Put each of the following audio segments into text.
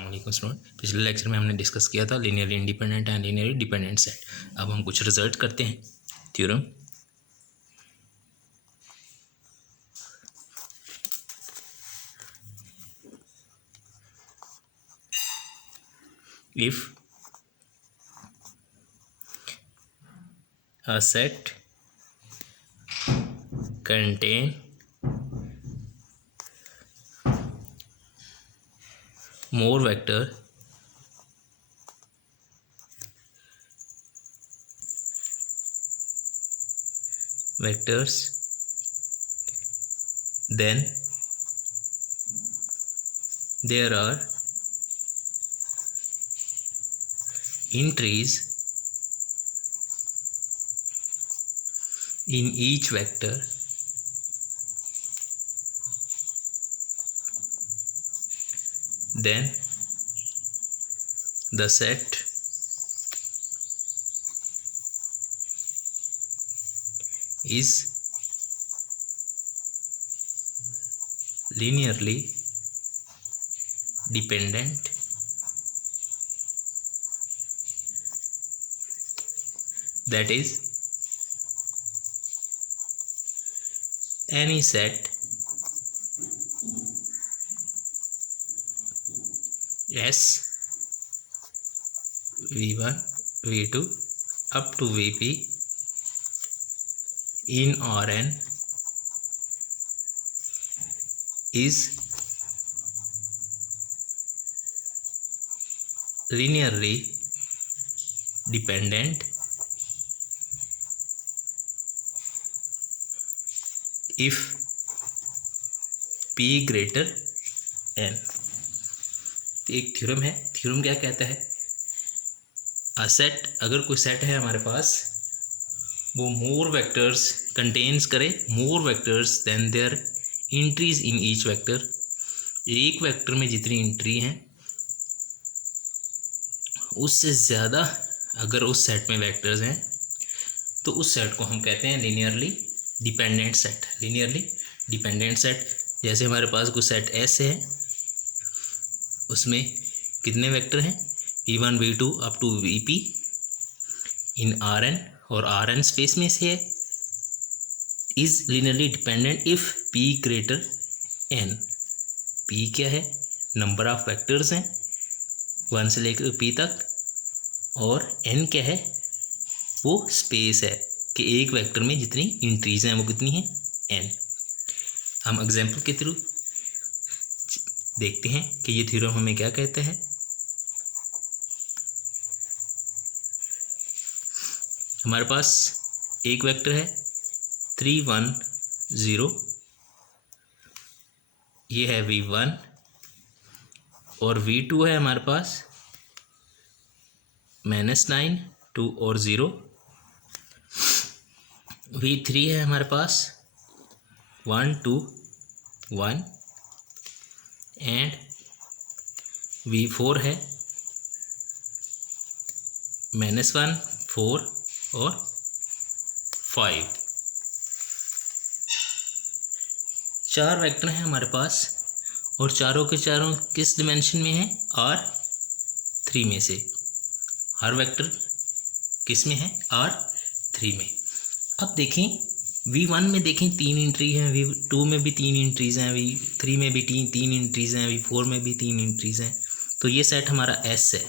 अस्सलामुअलैकुम स्टूडेंट, पिछले लेक्चर में हमने डिस्कस किया था linearly independent and linearly dependent set. अब हम कुछ रिजल्ट करते हैं। Theorem, if a set contain more vectors then there are entries in each vector then the set is linearly dependent that is any set S V1 V2 up to Vp in Rn is linearly dependent if P greater n। तो एक theorem है। Theorem क्या कहता है? A set, अगर कोई set है हमारे पास, वो मोर वेक्टर्स कंटेन्स करे, more vectors then there entries in each vector. एक वेक्टर में जितनी एंट्री हैं उससे ज़्यादा अगर उस सेट में वेक्टर्स हैं तो उस सेट को हम कहते हैं linearly dependent set. Linearly dependent set, जैसे हमारे पास कोई सेट एस है, उसमें कितने वेक्टर हैं? V1 V2 up to Vp in Rn, और Rn स्पेस में से है, is linearly dependent if P greater n। P क्या है? नंबर ऑफ वेक्टर्स हैं 1 से लेकर P तक, और n क्या है? वो स्पेस है कि एक वेक्टर में जितनी एंट्रीज हैं वो कितनी हैं? n। हम एग्जाम्पल के थ्रू देखते हैं कि ये थ्योरम हमें क्या कहता है। हमारे पास एक वेक्टर है 3 1 0, ये है V1, और V2 है हमारे पास -9 2 और 0, V3 है हमारे पास 1 2 1, एंड V4 है -1 4 और 5। 4 वेक्टर हैं हमारे पास, और चारों के चारों किस डिमेंशन में हैं? R3 में से। हर वेक्टर किस में है? R3 में। अब देखें V1 में देखें 3 एंट्री हैं, V2 में भी 3 एंट्रीज हैं, V3 में भी 3 एंट्रीज हैं, V4 में भी 3 एंट्रीज हैं। तो ये सेट हमारा S है।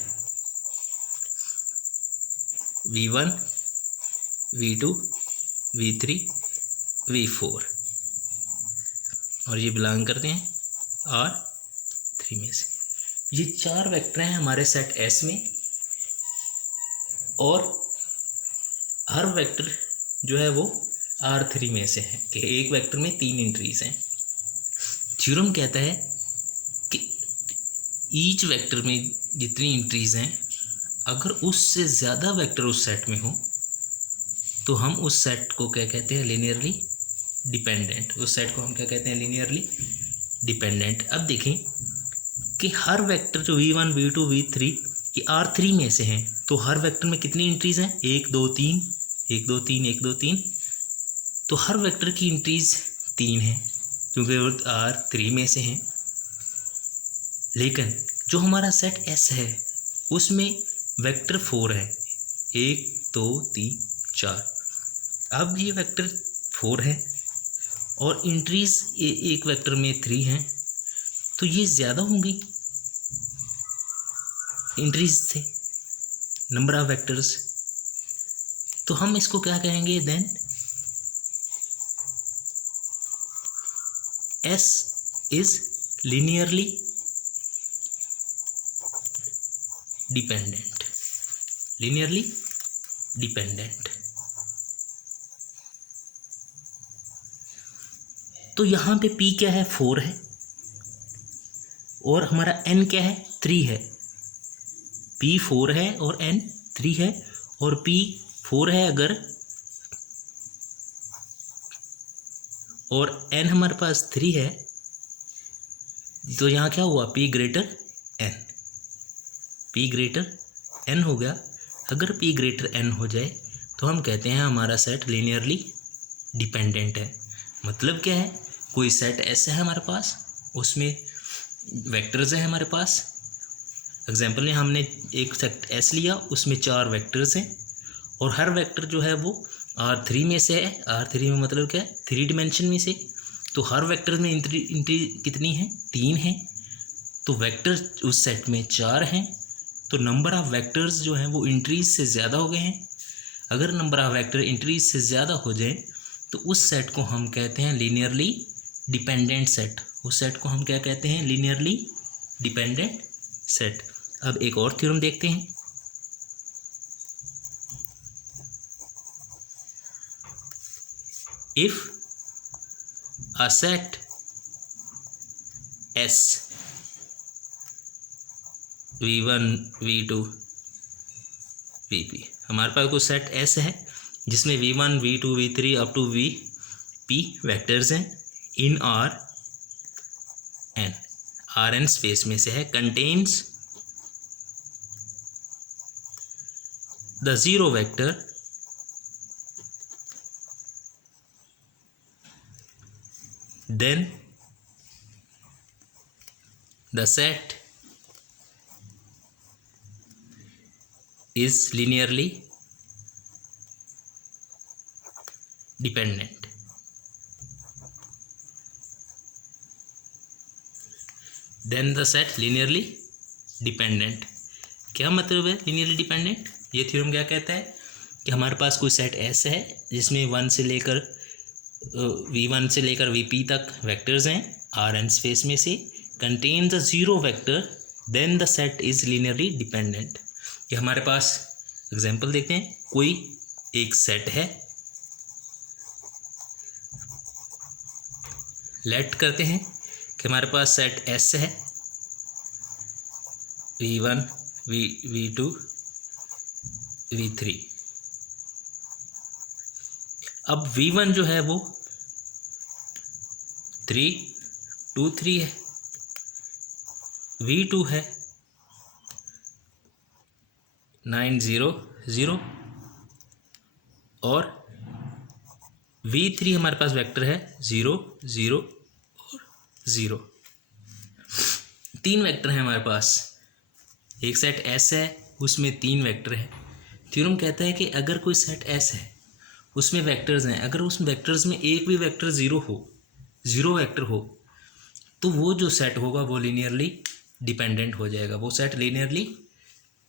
V1 V2 V3 V4, और ये बिलोंग करते हैं R3 में से। ये 4 वेक्टर हैं हमारे सेट S में, और हर वेक्टर जो है वो R3 में से है कि एक वेक्टर में 3 एंट्रीज हैं। थ्योरम कहता है कि ईच वेक्टर में जितनी एंट्रीज हैं, अगर उससे ज़्यादा वेक्टर उस सेट में हो तो हम उस सेट को क्या कहते हैं? Linearly dependent. उस सेट को हम क्या कहते हैं? Linearly dependent. अब देखें कि हर वेक्टर जो V1 V2 V3 ये R3 में से हैं, तो हर वेक्टर में कितनी एंट्रीज हैं? 1 2 3 1 2 3 1 2 3। तो हर वेक्टर की एंट्रीज 3 हैं क्योंकि वो R3 में से हैं। लेकिन जो हमारा सेट एस है उसमें वेक्टर 4 है, 1 2 3 4। अब ये वेक्टर 4 है और एंट्रीज एक वेक्टर में 3 हैं, तो ये ज़्यादा होंगी एंट्रीज से, नंबर ऑफ वेक्टर्स। तो हम इसको क्या कहेंगे, then S is linearly dependent, linearly dependent. तो यहाँ पे P क्या है, 4 है, और हमारा N क्या है, 3 है। P 4 है और N 3 है, और P 4 है अगर, और N हमारे पास 3 है, तो यहाँ क्या हुआ, P greater N, P greater N हो गया। अगर P ग्रेटर N हो जाए तो हम कहते हैं हमारा सेट लीनियरली डिपेंडेंट है। मतलब क्या है, कोई सेट ऐसा है हमारे पास, उसमें वेक्टर्स हैं हमारे पास। एग्जाम्पल में हमने एक सेट S लिया, उसमें 4 वेक्टर्स हैं, और हर वेक्टर जो है वो R3 में से है। R3 में मतलब क्या है, 3 डिमेंशन में से। तो हर वेक्टर में इंट्री कितनी है, 3 है। तो वेक्टर उस सेट में 4 हैं, तो नंबर ऑफ वेक्टर्स जो हैं वो इंट्रीज से ज़्यादा हो गए हैं। अगर नंबर ऑफ वेक्टर इंट्रीज से ज़्यादा हो जाए तो उस सेट को हम कहते हैं लीनियरली डिपेंडेंट सेट। उस सेट को हम क्या कहते हैं, लीनियरली डिपेंडेंट सेट। अब एक और थ्योरम देखते हैं। If a set S V1 V2 Vp, हमारे पास कोई सेट S है जिसमें V1 V2 V3 up to Vp vectors हैं इन Rn स्पेस में से है, contains the zero vector then the set is linearly dependent। then the set linearly dependent, क्या मतलब है linearly dependent? ये थ्योरम क्या कहता है कि हमारे पास कोई सेट S है जिसमें 1 से लेकर V1 से लेकर Vp तक वेक्टर्स हैं Rn स्पेस में से, contain the zero vector, then the set is linearly dependent. कि हमारे पास एग्जांपल देखते हैं, कोई एक सेट है, लेट करते हैं कि हमारे पास सेट S है, V1 V2 V3। अब V1 जो है वो 3 2 3 है, V2 है 9 0 0, और V3 हमारे पास वेक्टर है 0 0 और 0। 3 वेक्टर हैं हमारे पास, एक सेट S है उसमें 3 वेक्टर हैं। थ्योरम कहता है कि अगर कोई सेट S है उसमें वेक्टर्स हैं, अगर उस वेक्टर्स में एक भी वेक्टर ज़ीरो वेक्टर हो, तो वो जो सेट होगा वो लीनियरली डिपेंडेंट हो जाएगा, वो सेट लीनियरली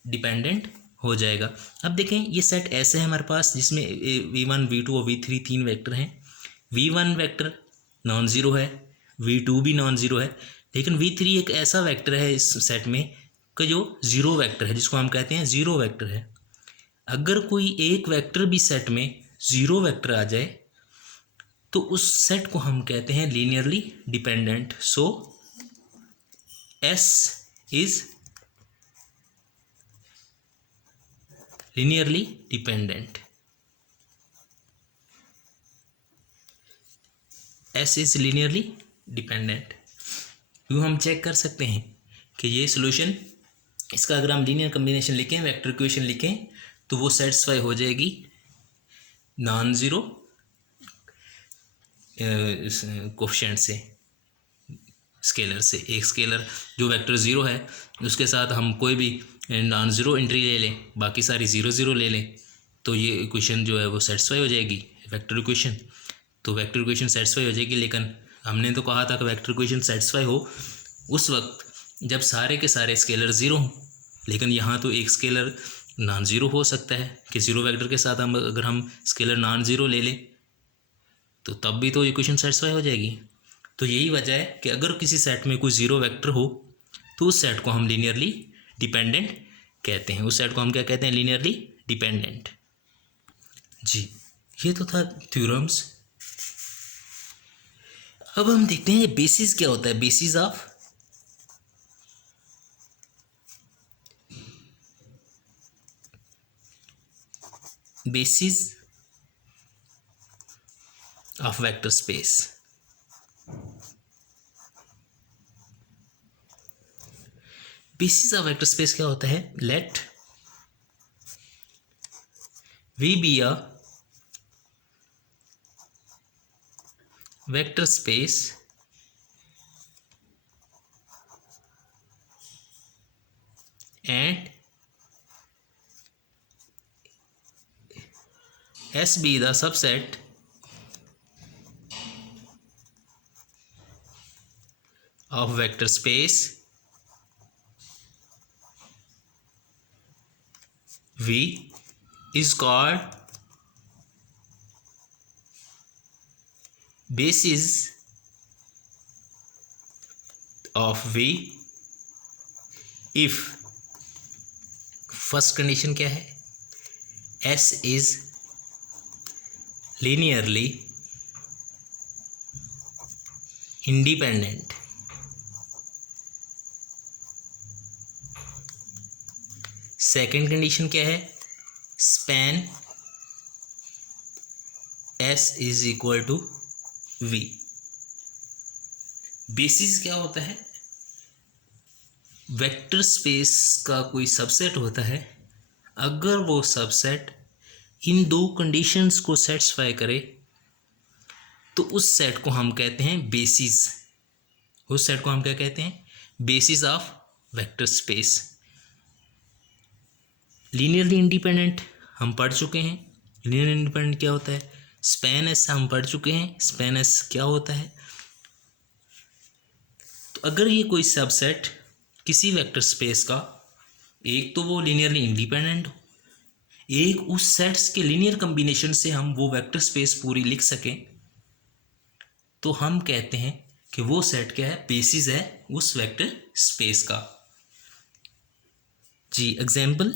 डिपेंडेंट हो जाएगा। अब देखें, ये सेट ऐसे है हमारे पास जिसमें V1 V2 और V3 3 वेक्टर हैं। V1 वेक्टर नॉन ज़ीरो है, V2 भी नॉन ज़ीरो है, लेकिन V3 एक ऐसा वेक्टर है इस सेट में कि जो ज़ीरो वेक्टर है, जिसको हम कहते हैं ज़ीरो वेक्टर है। अगर कोई एक वेक्टर भी सेट में ज़ीरो वेक्टर आ जाए तो उस सेट को हम कहते हैं linearly dependent. So S is linearly dependent. S is linearly dependent. यूँ हम चेक कर सकते हैं कि ये सॉल्यूशन, इसका अगर हम लीनियर कम्बिनेशन लिखें, वेक्टर इक्वेशन लिखें, तो वो सेटिस्फाई हो जाएगी नॉन ज़ीरो कोफिशिएंट से। स्केलर से। एक स्केलर जो वेक्टर 0 है उसके साथ हम कोई भी नॉन ज़ीरो एंट्री ले लें, बाकी सारी 0 0 ले लें, तो ये इक्वेशन जो है वो सेटिस्फाई हो जाएगी, वेक्टर इक्वेशन। तो वेक्टर इक्वेशन सेटिस्फाई हो जाएगी। लेकिन हमने तो कहा था कि वेक्टर इक्वेशन सेटिस्फाई हो उस वक्त जब सारे के सारे स्केलर 0 हों, लेकिन यहाँ तो एक स्केलर नॉन ज़ीरो हो सकता है कि 0 वेक्टर के साथ अगर हम स्केलर नॉन ज़ीरो ले लें तो तब भी तो इक्वेशन सेटिस्फाई हो जाएगी। तो यही वजह है कि अगर किसी सेट में कोई 0 वेक्टर हो तो उस सेट को हम लीनियरली डिपेंडेंट कहते हैं। उस सेट को हम क्या कहते हैं? Linearly dependent. जी, ये तो था थ्योरम्स। अब हम देखते हैं बेसिस क्या होता है। Basis of vector space. Basis of vector space क्या होता है? Let we be a vector space and S be the subset of vector space V is called basis of V if first condition क्या है? S is linearly independent। Second condition क्या है? Span S is equal to V। Basis क्या होता है? Vector space का कोई subset होता है, अगर वो सबसेट इन दो कंडीशंस को सेटिस्फाई करे तो उस सेट को हम कहते हैं बेसिस। उस सेट को हम क्या कहते हैं? Basis of vector space. Linearly independent हम पढ़ चुके हैं। लीनियर इंडिपेंडेंट क्या होता है? स्पैन एस हम पढ़ चुके हैं। स्पैन एस क्या होता है? तो अगर ये कोई सबसेट किसी वेक्टर स्पेस का, एक तो वो लीनियरली इंडिपेंडेंट हो, एक उस सेट्स के लीनियर कॉम्बिनेशन से हम वो वेक्टर स्पेस पूरी लिख सकें, तो हम कहते हैं कि वो सेट क्या है? बेसिस है उस वेक्टर स्पेस का। जी, एग्जाम्पल,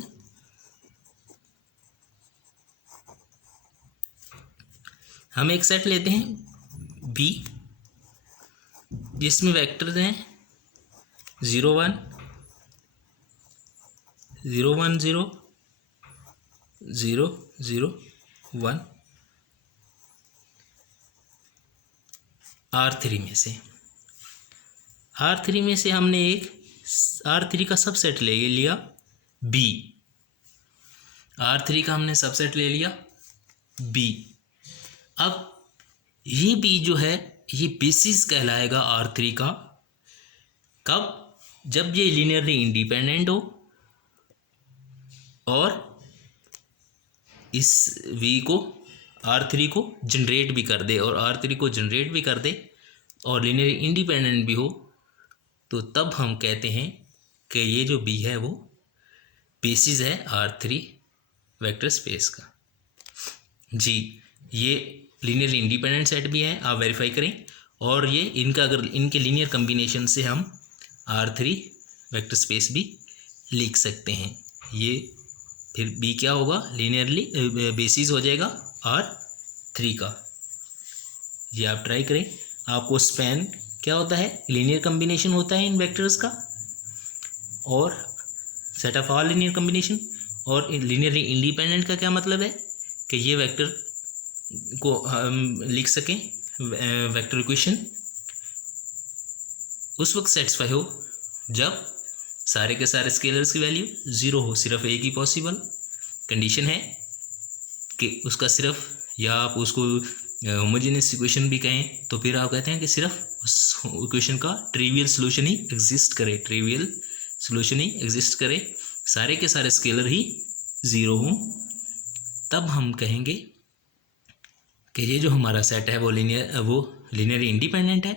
हम एक सेट लेते हैं बी जिसमें वेक्टर्स हैं 0 1 0 1 0 0 0 1 R3 में से। R3 में से हमने एक R3 का सबसेट ले लिया B। R3 का हमने सबसेट ले लिया B। अब ये B जो है ये बेसिस कहलाएगा R3 का। कब? जब ये लीनियरली इंडिपेंडेंट हो और इस V को R3 को जनरेट भी कर दे, और R3 को जनरेट भी कर दे और लीनियरली इंडिपेंडेंट भी हो, तो तब हम कहते हैं कि ये जो B है वो बेसिस है R3 वेक्टर स्पेस का। जी, ये लीनियरली इंडिपेंडेंट सेट भी है, आप वेरीफाई करें। और ये इनका अगर इनके लीनियर कम्बिनेशन से हम R3 वेक्टर स्पेस भी लिख सकते हैं। ये फिर B क्या होगा? लीनियरली बेसिस हो जाएगा R3 का। ये आप ट्राई करें। आपको स्पैन क्या होता है? लीनियर कम्बिनेशन होता है इन वेक्टर्स का, और set of all linear combination. और लीनियरली इंडिपेंडेंट का क्या मतलब है? कि ये वेक्टर को हम लिख सकें वेक्टर इक्वेशन उस वक्त सेटिस्फाई हो जब सारे के सारे स्केलर्स की वैल्यू 0 हो। सिर्फ एक ही पॉसिबल कंडीशन है कि उसका सिर्फ, या आप उसको होमोजेनियस इक्वेशन भी कहें तो फिर आप कहते हैं कि सिर्फ उस इक्वेशन का ट्रिवियल सोल्यूशन ही एग्जिस्ट करे, ट्रिवियल सोल्यूशन ही एग्जिस्ट करे, सारे के सारे स्केलर ही ज़ीरो हों, तब हम कहेंगे कि ये जो हमारा सेट है वो लीनियरली इंडिपेंडेंट है।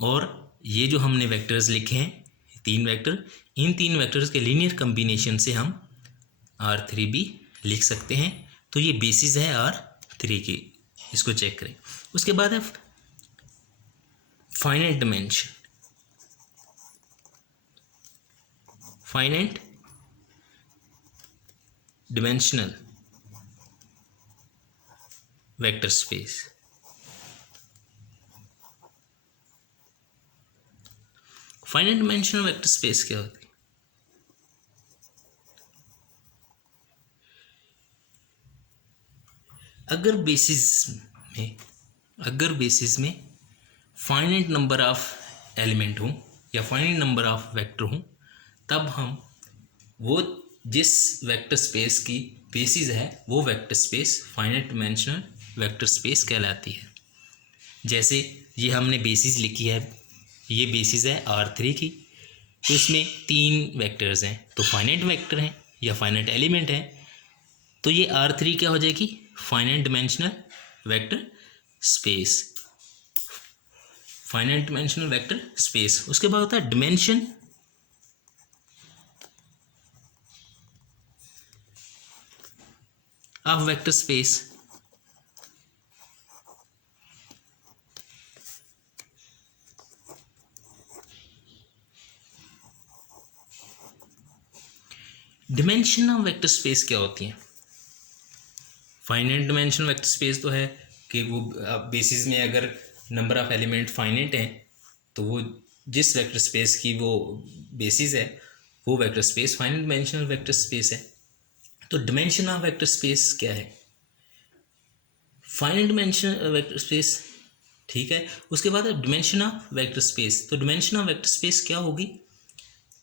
और ये जो हमने वेक्टर्स लिखे हैं 3 वेक्टर, इन 3 वेक्टर्स के लीनियर कम्बिनेशन से हम R3 भी लिख सकते हैं। तो ये बेसिस है R3 की, इसको चेक करें। उसके बाद है finite dimension, finite dimensional vector space. Finite dimensional vector space क्या होती है? अगर बेसिस में फाइनाइट नंबर ऑफ एलिमेंट हों या फाइनाइट नंबर ऑफ वेक्टर हों, तब हम वो जिस वेक्टर स्पेस की बेसिस है वो vector space finite dimensional vector space कहलाती है। जैसे ये हमने बेसिस लिखी है, ये बेसिस है R3 की, तो इसमें 3 वेक्टर्स हैं, तो फाइनाइट वेक्टर हैं या फाइनाइट एलिमेंट हैं, तो ये R3 क्या हो जाएगी? Finite dimensional vector space, finite dimensional vector space. उसके बाद होता है dimension of vector space. Dimension of vector space क्या होती है? फाइनाइट डिमेंशनल वेक्टर स्पेस तो है कि वो बेसिस में अगर नंबर ऑफ एलिमेंट फाइनाइट हैं तो वो जिस वेक्टर स्पेस की वो बेसिस है वो vector space finite dimensional vector space है। तो डिमेंशन ऑफ वेक्टर स्पेस क्या है? फाइनाइट डिमेंशनल वेक्टर स्पेस, ठीक है। उसके बाद है डिमेंशन ऑफ वेक्टर स्पेस। तो डिमेंशन ऑफ वेक्टर स्पेस क्या होगी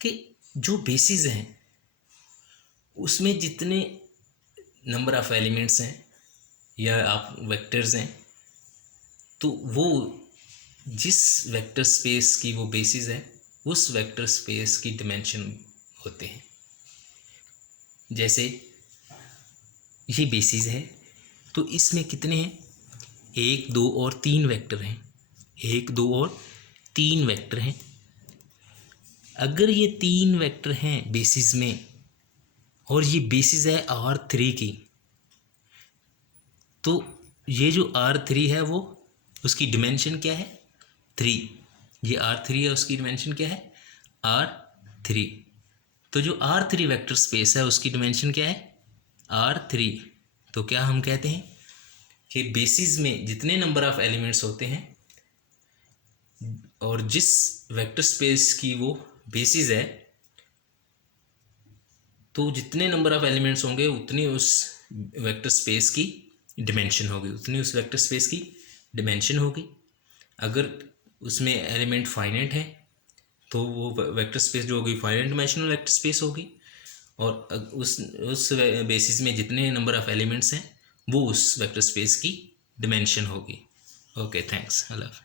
कि जो बेसिस हैं उसमें जितने नंबर ऑफ एलिमेंट्स हैं या आप वेक्टर्स हैं, तो वो जिस वेक्टर स्पेस की वो बेसिस है उस वेक्टर स्पेस की डिमेंशन होते हैं। जैसे ये बेसिस है तो इसमें कितने हैं? 1, 2 और 3 वेक्टर हैं, 1, 2 और 3 वेक्टर हैं। अगर ये 3 वेक्टर हैं बेसिस में और ये बेसिस है R3 की, तो ये जो R3 है वो उसकी डिमेंशन क्या है? 3। ये R3 है, उसकी डिमेंशन क्या है? R3। तो जो R3 वेक्टर स्पेस है उसकी डिमेंशन क्या है? R3। तो क्या हम कहते हैं कि बेसिस में जितने नंबर ऑफ एलिमेंट्स होते हैं और जिस वेक्टर स्पेस की वो बेसिस है, तो जितने नंबर ऑफ एलिमेंट्स होंगे उतनी उस वेक्टर स्पेस की डिमेंशन होगी, उतनी उस वेक्टर स्पेस की डिमेंशन होगी। अगर उसमें एलिमेंट फाइनाइट है तो वो वेक्टर स्पेस जो होगी फाइनाइट डिमेंशनल वेक्टर स्पेस होगी, और उस बेसिस में जितने नंबर ऑफ एलिमेंट्स हैं वो उस वेक्टर स्पेस की डिमेंशन होगी। ओके, थैंक्स, अल्लाह।